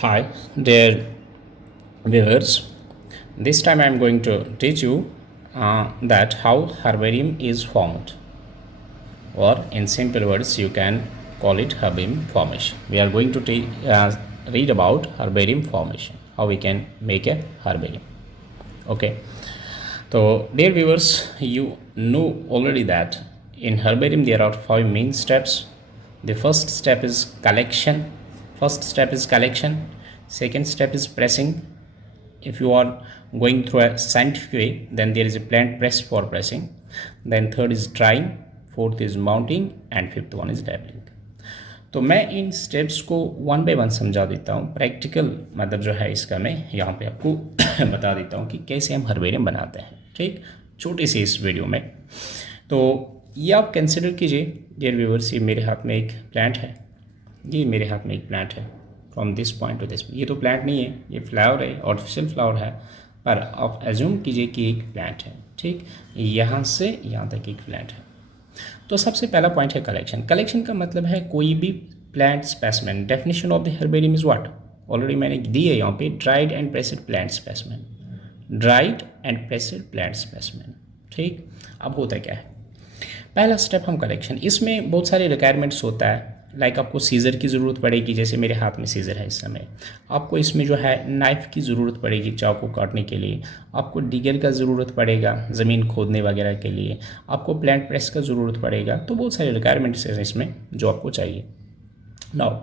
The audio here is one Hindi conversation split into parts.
Hi, dear viewers. This time I am going to teach you that how herbarium is formed, or in simple words, you can call it herbarium formation. We are going to read about herbarium formation, how we can make a herbarium. Okay. So, dear viewers, you know already that in herbarium there are 5 main steps. The first step is collection. Second step is pressing. If you are going through a scientific way, then there is a plant press for pressing. Then third is drying, fourth is mounting, and fifth one is labeling. तो मैं इन स्टेप्स को वन बाय वन समझा देता हूँ. प्रैक्टिकल मतलब जो है इसका मैं यहाँ पे आपको बता देता हूँ कि कैसे हम हर्बेरियम बनाते हैं. ठीक, छोटे से इस वीडियो में. तो ये आप कंसिडर कीजिए डियर व्यूअर्स, ये मेरे हाथ में एक प्लांट है. ये मेरे हाथ में एक प्लांट है from this point two this. ये तो प्लांट नहीं है, ये फ्लावर है, आर्टिफिशियल फ्लावर है, पर आप एज्यूम कीजिए कि एक प्लांट है. ठीक, यहाँ से यहाँ तक एक प्लांट है. तो सबसे पहला पॉइंट है कलेक्शन. कलेक्शन का मतलब है कोई भी plant specimen. Definition of the herbarium is what, already मैंने दी है यहाँ पे, dried and pressed plant specimen. Dried and pressed plant specimen. ठीक, अब होता क्या है, पहला स्टेप हम कलेक्शन. इसमें बहुत सारे रिक्वायरमेंट्स होता है. लाइक आपको सीज़र की ज़रूरत पड़ेगी, जैसे मेरे हाथ में सीज़र है इस समय. आपको इसमें जो है नाइफ़ की ज़रूरत पड़ेगी चाकू काटने के लिए. आपको डिगर का ज़रूरत पड़ेगा ज़मीन खोदने वगैरह के लिए. आपको प्लांट प्रेस का ज़रूरत पड़ेगा. तो बहुत सारे रिक्वायरमेंट्स हैं इसमें जो आपको चाहिए. नाउ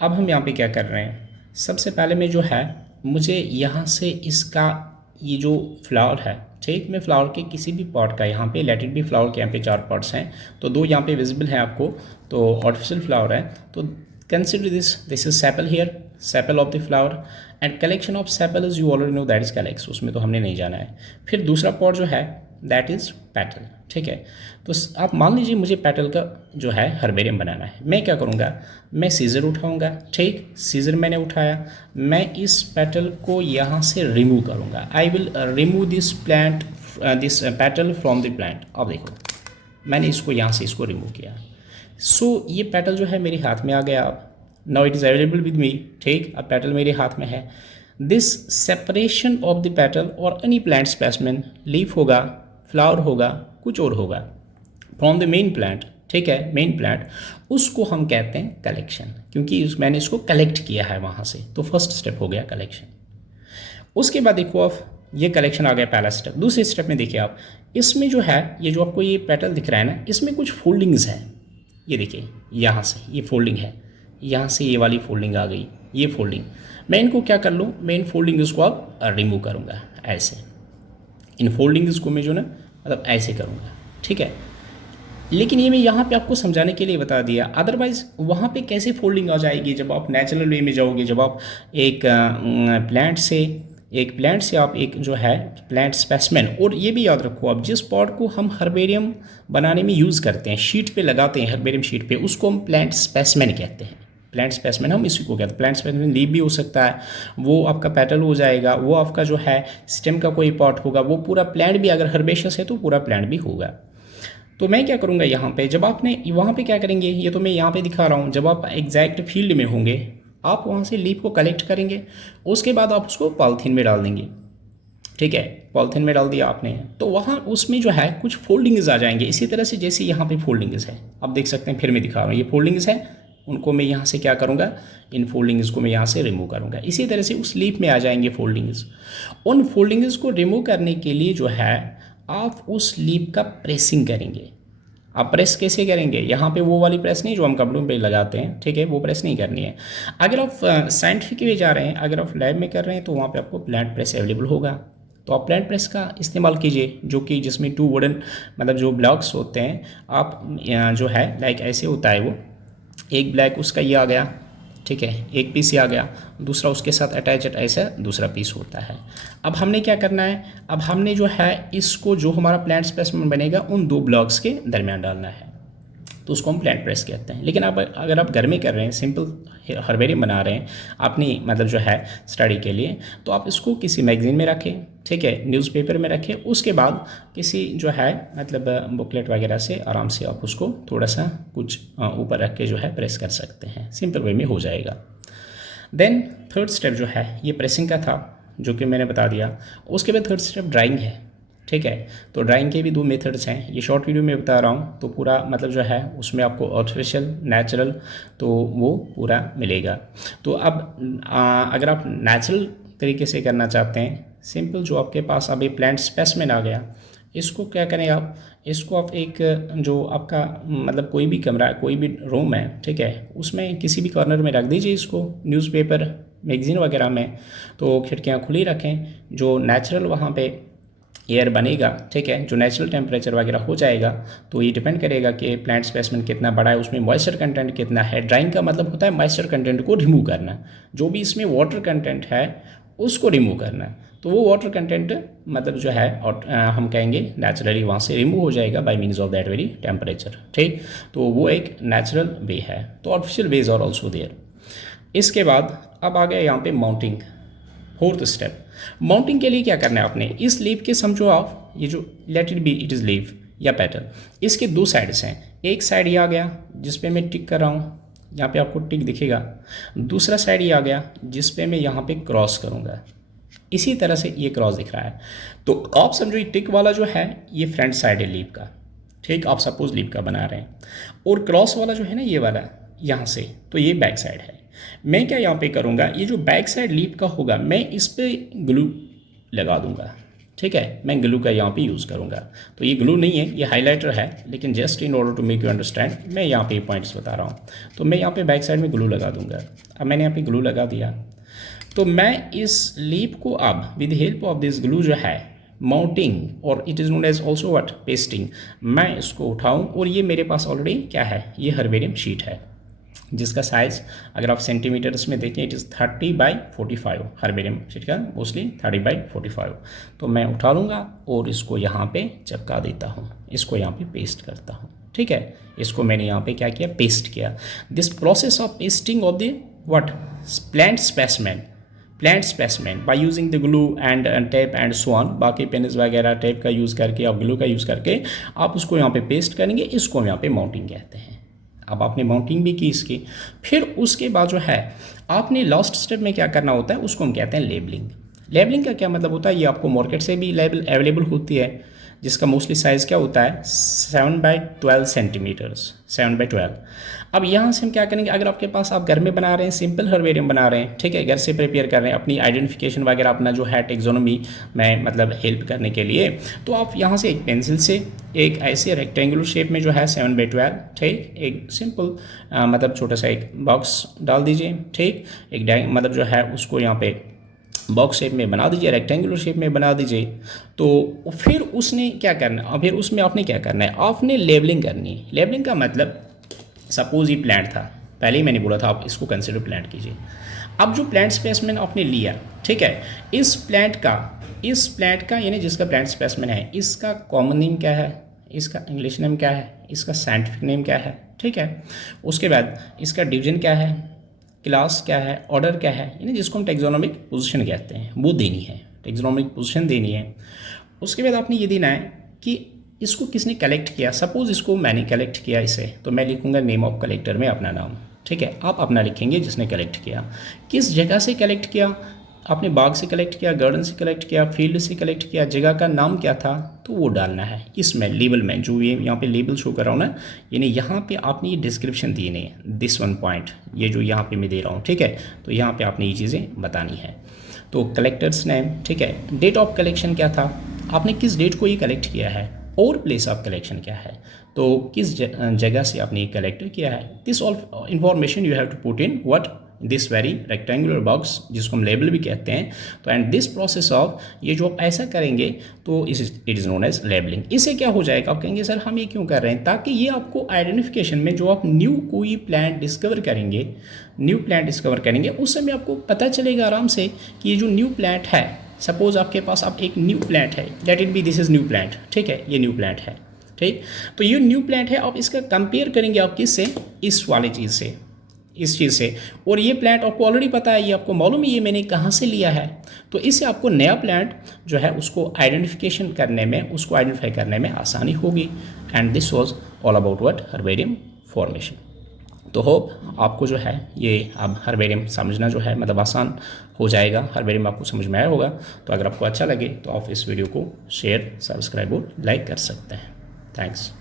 अब हम यहाँ पे क्या कर रहे हैं, सबसे पहले में जो है मुझे यहाँ से इसका ये जो फ्लावर है, ठीक, मैं फ्लावर के किसी भी पार्ट का, यहाँ पे लेट इट बी फ्लावर के यहाँ पे 4 पार्ट्स हैं, तो 2 यहाँ पे विजिबल है आपको, तो आर्टिफिशियल फ्लावर है. तो consider this is sepal here, sepal of the flower, and collection of sepal is you already know that is calyx, उसमें तो हमने नहीं जाना है. फिर दूसरा पार्ट जो है दैट इज़ पेटल. ठीक है, तो आप मान लीजिए मुझे पेटल का जो है हर्बेरियम बनाना है. मैं क्या करूँगा, मैं सीज़र उठाऊँगा. ठीक, सीज़र मैंने उठाया, मैं इस पेटल को यहाँ से रिमूव करूँगा. I will remove this petal from the plant. अब देखो मैंने इसको यहाँ से इसको रिमूव किया. सो ये पेटल जो है मेरे हाथ में आ गया. अब now it is available with me. ठीक, अब पेटल मेरे हाथ में है. This separation of the petal और एनी प्लांट स्पेसिमेन, लीफ होगा, फ्लावर होगा, कुछ और होगा, फ्रॉम द मेन प्लांट. ठीक है, मेन प्लांट, उसको हम कहते हैं कलेक्शन, क्योंकि मैंने इसको कलेक्ट किया है वहाँ से. तो फर्स्ट स्टेप हो गया कलेक्शन. उसके बाद देखो आप, ये कलेक्शन आ गया पहला स्टेप. दूसरे स्टेप में देखिए आप, इसमें जो है ये जो आपको ये पेटल दिख रहा है ना, इसमें कुछ फोल्डिंग्स हैं. ये देखिए यहाँ से ये फोल्डिंग है, यहाँ से ये वाली फोल्डिंग आ गई, ये फोल्डिंग. मैं इनको क्या कर लूँ, मैं इन फोल्डिंग्स को अब रिमूव करूँगा. ऐसे इन फोल्डिंग्स को मैं जो ना मतलब ऐसे करूँगा. ठीक है, लेकिन ये मैं यहाँ पे आपको समझाने के लिए बता दिया. अदरवाइज़ वहाँ पे कैसे फोल्डिंग आ जाएगी जब आप नेचुरल वे में जाओगे, जब आप एक प्लांट से आप एक जो है प्लांट स्पेसिमेन. और ये भी याद रखो आप, जिस पॉट को हम हर्बेरियम बनाने में यूज़ करते हैं, शीट पे लगाते हैं हर्बेरियम शीट पे, उसको हम प्लांट स्पेसिमेन कहते हैं. प्लांट स्पेसिमेन हम इसी को कहते हैं. प्लांट स्पेसिमेन लीफ भी हो सकता है, वो आपका पेटल हो जाएगा, वो आपका जो है स्टेम का कोई पार्ट होगा, वो पूरा प्लांट भी, अगर हर्बेशियस है तो पूरा प्लांट भी होगा. तो मैं क्या करूँगा यहाँ पे, जब आपने वहाँ पे क्या करेंगे, ये तो मैं यहाँ पे दिखा रहा हूँ, जब आप एग्जैक्ट फील्ड में होंगे आप वहाँ से लीफ को कलेक्ट करेंगे. उसके बाद आप उसको पॉलीथीन में डाल देंगे. ठीक है, पॉलीथीन में डाल दिया आपने, तो वहाँ उसमें जो है कुछ फोल्डिंग्स आ जाएंगे. इसी तरह से जैसे यहाँ पे फोल्डिंग्स है, आप देख सकते हैं, फिर मैं दिखा रहा हूँ, ये फोल्डिंग्स है, उनको मैं यहाँ से क्या करूँगा, इन फोल्डिंग्स को मैं यहाँ से रिमूव करूँगा. इसी तरह से उस लीफ में आ जाएंगे फोल्डिंग्स. उन फोल्डिंग्स को रिमूव करने के लिए जो है आप उस लीफ का प्रेसिंग करेंगे. आप प्रेस कैसे करेंगे, यहाँ पे वो वाली प्रेस नहीं जो हम कपड़ों पे लगाते हैं. ठीक है, वो प्रेस नहीं करनी है. अगर आप साइंटिफिक वे जा रहे हैं, अगर आप लैब में कर रहे हैं, तो वहाँ पे आपको प्लांट प्रेस अवेलेबल होगा. तो आप प्लांट प्रेस का इस्तेमाल कीजिए, जो कि जिसमें 2 वुडन मतलब जो ब्लॉक्स होते हैं, आप जो है लाइक ऐसे होता है वो, एक ब्लैक उसका ये आ गया. ठीक है, एक पीस ये आ गया, दूसरा उसके साथ अटैचड ऐसा दूसरा पीस होता है. अब हमने क्या करना है, अब हमने जो है इसको, जो हमारा प्लांट स्पेसिमेन बनेगा, उन 2 ब्लॉक्स के दरमियान डालना है. तो उसको हम प्लांट प्रेस कहते हैं. लेकिन अब अगर आप घर में कर रहे हैं, सिंपल हर्बेरियम बना रहे हैं अपनी मतलब जो है स्टडी के लिए, तो आप इसको किसी मैगजीन में रखें. ठीक है, न्यूज़पेपर में रखें. उसके बाद किसी जो है मतलब बुकलेट वगैरह से आराम से आप उसको थोड़ा सा कुछ ऊपर रख के जो है प्रेस कर सकते हैं. सिंपल वे में हो जाएगा. देन थर्ड स्टेप जो है ये प्रेसिंग का था, जो कि मैंने बता दिया। उसके बाद थर्ड स्टेप ड्राइंग है, ठीक है। तो ड्राइंग के भी दो मेथड्स हैं, ये शॉर्ट वीडियो में बता रहा हूँ, तो पूरा मतलब जो है उसमें आपको आर्टिफिशियल, नेचुरल, तो वो पूरा मिलेगा। तो अब अगर आप नेचुरल तरीके से करना चाहते हैं, सिंपल, जो आपके पास अभी प्लांट स्पेसिमेन आ गया, इसको क्या करें आप, इसको आप एक जो आपका मतलब कोई भी कमरा, कोई भी रूम है, ठीक है, उसमें किसी भी कॉर्नर में रख दीजिए इसको, न्यूज़पेपर, मैगज़ीन वगैरह में। तो खिड़कियाँ खुली रखें, जो नेचुरल वहाँ पे एयर बनेगा, ठीक है, जो नेचुरल टेम्परेचर वगैरह हो जाएगा। तो ये डिपेंड करेगा कि प्लांट स्पेसिमेन कितना बड़ा है, उसमें मॉइस्चर कंटेंट कितना है। ड्राइंग का मतलब होता है मॉइस्चर कंटेंट को रिमूव करना, जो भी इसमें वाटर कंटेंट है उसको रिमूव करना। तो वो वाटर कंटेंट मतलब जो है और हम कहेंगे नेचुरली वहाँ से रिमूव हो जाएगा by means of that very temperature, ठीक। तो वो एक नेचुरल वे है। तो artificial ways are also there. इसके बाद अब आ गया यहाँ पे माउंटिंग, फोर्थ स्टेप। माउंटिंग के लिए क्या करना है आपने, इस लीफ के समझो आप, ये जो let it be it is leaf या पेटल, इसके दो साइड्स हैं। एक साइड ये आ गया जिस पे मैं टिक कर रहा हूँ, यहाँ पे आपको टिक दिखेगा। दूसरा साइड ये आ गया जिस पे मैं यहाँ पे क्रॉस करूँगा, इसी तरह से ये क्रॉस दिख रहा है। तो आप समझो ये टिक वाला जो है ये फ्रंट साइड है लीफ का, ठीक, आप सपोज लीफ का बना रहे हैं। और क्रॉस वाला जो है ना ये वाला यहाँ से, तो ये बैक साइड है। मैं क्या यहाँ पे करूँगा, ये जो बैक साइड लीफ का होगा मैं इस पे ग्लू लगा दूंगा, ठीक है, मैं ग्लू का यहाँ पे यूज़ करूँगा। तो ये ग्लू नहीं है, ये हाइलाइटर है, लेकिन just in order to make you understand मैं यहाँ पे पॉइंट्स बता रहा हूँ। तो मैं यहाँ पे बैक साइड में ग्लू लगा दूंगा। अब मैंने यहाँ पे ग्लू लगा दिया, तो मैं इस लीफ को अब with help of this glue जो है माउंटिंग, और it is known as also what, pasting, मैं इसको उठाऊँ। और ये मेरे पास ऑलरेडी क्या है, ये हर्बेरियम शीट है, जिसका साइज़ अगर आप सेंटीमीटर्स में देखें इट इज़ 30/45, हर्बेरियम शीट का मोस्टली 30/45। तो मैं उठा लूँगा और इसको यहाँ पे चिपका देता हूँ, इसको यहाँ पे पेस्ट करता हूँ, ठीक है। इसको मैंने यहाँ पे क्या किया, पेस्ट किया। This process of pasting of the what, plant specimen by using the glue and tape and so on. बाकी पेन्स वगैरह टेप का यूज़ करके और ग्लू का यूज़ करके आप उसको यहाँ पे पेस्ट करेंगे, इसको हम यहाँ पे माउंटिंग कहते हैं। अब आपने माउंटिंग भी की इसकी, फिर उसके बाद जो है आपने लास्ट स्टेप में क्या करना होता है, उसको हम कहते हैं लेबलिंग। लेबलिंग का क्या मतलब होता है, ये आपको मार्केट से भी लेबल अवेलेबल होती है, जिसका मोस्टली साइज़ क्या होता है 7/12 सेंटीमीटर्स, 7/12। अब यहाँ से हम क्या करेंगे, अगर आपके पास आप घर में बना रहे हैं, सिंपल हर्बेरियम बना रहे हैं, ठीक है, घर से प्रिपेयर कर रहे हैं अपनी आइडेंटिफिकेशन वगैरह, अपना जो है टेक्सोनोमी में मतलब हेल्प करने के लिए, तो आप यहाँ से एक पेंसिल से एक ऐसे रेक्टेंगुलर शेप में जो है 7/12, ठीक, एक सिंपल मतलब छोटा सा एक बॉक्स डाल दीजिए, ठीक, एक मतलब जो है उसको यहाँ पे बॉक्स शेप में बना दीजिए, रेक्टेंगुलर शेप में बना दीजिए। तो फिर उसने क्या करना है, फिर उसमें आपने क्या करना है, आपने लेबलिंग करनी है। लेबलिंग का मतलब सपोज ये प्लांट था, पहले ही मैंने बोला था आप इसको कंसिडर प्लांट कीजिए। अब जो प्लांट स्पेसिमेन आपने लिया, ठीक है, इस प्लांट का यानी जिसका प्लांट स्पेसिमेन है, इसका कॉमन नेम क्या है, इसका इंग्लिश नेम क्या है, इसका साइंटिफिक नेम क्या है, ठीक है। उसके बाद इसका डिवीजन क्या है, क्लास क्या है, ऑर्डर क्या है, यानी जिसको हम टेक्सोनोमिक पोजीशन कहते हैं, वो देनी है, टेक्सोनोमिक पोजीशन देनी है। उसके बाद आपने ये देना है कि इसको किसने कलेक्ट किया। सपोज इसको मैंने कलेक्ट किया इसे, तो मैं लिखूँगा नेम ऑफ कलेक्टर में अपना नाम, ठीक है, आप अपना लिखेंगे जिसने कलेक्ट किया। किस जगह से कलेक्ट किया, आपने बाग से कलेक्ट किया, गार्डन से कलेक्ट किया, फील्ड से कलेक्ट किया, जगह का नाम क्या था, तो वो डालना है इसमें लेबल में, जो ये यहाँ पे लेबल शो कर रहा हूँ ना, यानी यहाँ पे आपने ये डिस्क्रिप्शन दी है, दिस 1 पॉइंट, ये जो यहाँ पे मैं दे रहा हूँ, ठीक है। तो यहाँ पे आपने ये चीज़ें बतानी है। तो कलेक्टर्स नेम, ठीक है, डेट ऑफ कलेक्शन क्या था, आपने किस डेट को ये कलेक्ट किया है, और प्लेस ऑफ कलेक्शन क्या है, तो किस जगह से आपने कलेक्ट किया है। This all information you have to put in what, this very rectangular box, जिसको हम लेबल भी कहते हैं। तो एंड दिस प्रोसेस ऑफ, ये जो आप ऐसा करेंगे तो it is known as labelling. इससे क्या हो जाएगा, आप कहेंगे सर हम ये क्यों कर रहे हैं, ताकि ये आपको आइडेंटिफिकेशन में जो आप न्यू कोई प्लांट डिस्कवर करेंगे, उस समय आपको पता चलेगा आराम से कि ये जो न्यू प्लांट है, सपोज आपके पास अब एक न्यू प्लांट है, let it be this is new plant, ठीक है, ये न्यू प्लांट है, ठीक। तो ये न्यू प्लांट है, आप इसका कंपेयर करेंगे आप किससे, इस वाली चीज़ से, इस चीज़ से। और ये प्लांट आपको ऑलरेडी पता है, ये आपको मालूम है ये मैंने कहाँ से लिया है, तो इससे आपको नया प्लांट जो है उसको आइडेंटिफिकेशन करने में, उसको आइडेंटिफाई करने में आसानी होगी। And this was all about what, herbarium formation. तो होप आपको जो है ये अब हर्बेरियम समझना जो है मतलब आसान हो जाएगा, हर्बेरियम आपको समझ में आया होगा। तो अगर आपको अच्छा लगे तो आप इस वीडियो को शेयर, सब्सक्राइब और लाइक कर सकते हैं। थैंक्स।